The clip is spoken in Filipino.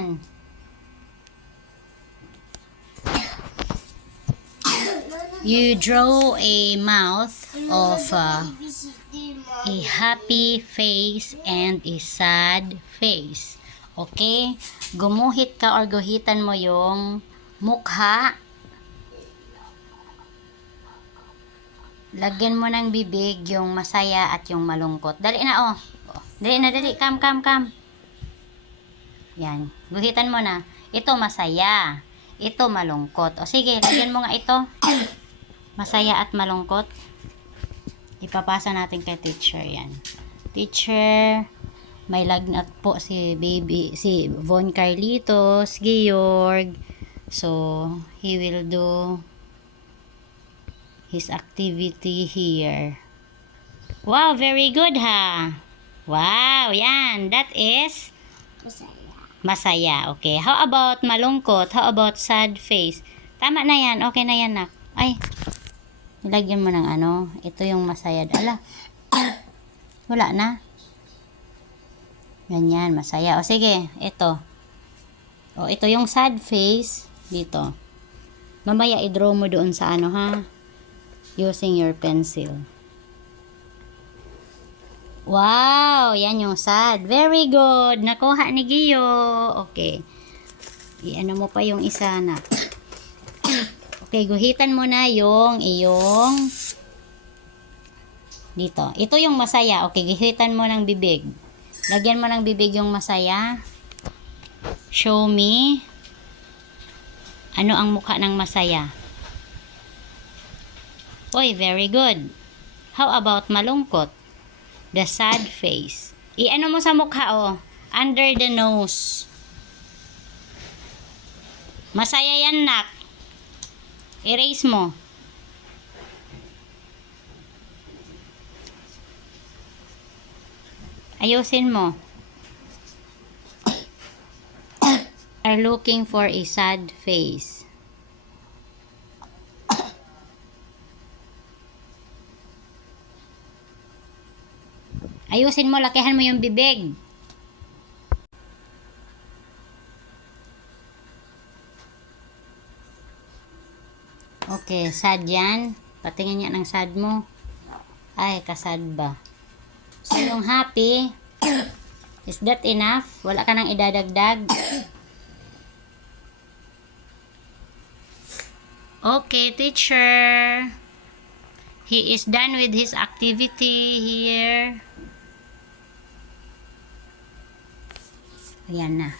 yan. You draw a mouth of a happy face and a sad face. Okay? Gumuhit ka or guhitan mo yung mukha. Lagyan mo ng bibig yung masaya at yung malungkot. Dali na, oh. Dali na, dali. Come. Yan. Guhitan mo na. Ito masaya. Ito malungkot. O sige, lagyan mo nga ito. Masaya at malungkot. Ipapasa natin kay teacher yan. Teacher, may lagnat po si Von Carlitos, Georg. So, he will do his activity here. Wow, very good ha. Wow, yan. That is masaya. Okay. How about malungkot? How about sad face? Tama na yan. Okay na yan, nak. Ay, nilagyan mo ng ano. Ito yung masaya. Ala. Wala na. Ganyan, masaya. O sige, ito. O, ito yung sad face. Dito. Mamaya i-draw mo doon sa ano ha. Using your pencil. Wow! Yan yung sad. Very good. Nakuha ni Gio. Okay. I-ano mo pa yung isa na. Okay, guhitan mo na yung iyong dito. Ito yung masaya. Okay, guhitan mo ng bibig. Lagyan mo ng bibig yung masaya. Show me. Ano ang mukha ng masaya? Oy, very good. How about malungkot? The sad face. I-ano mo sa mukha, oh. Under the nose. Masaya yan, nak. Erase mo. Ayusin mo. Are looking for a sad face. Ayusin mo, lakihan mo yung bibig. Okay, sad yan. Patingin niya ng sad mo. Ay, kasad ba? So, yung happy, is that enough? Wala ka nang idadagdag? Okay, teacher. He is done with his activity here. Ayan na.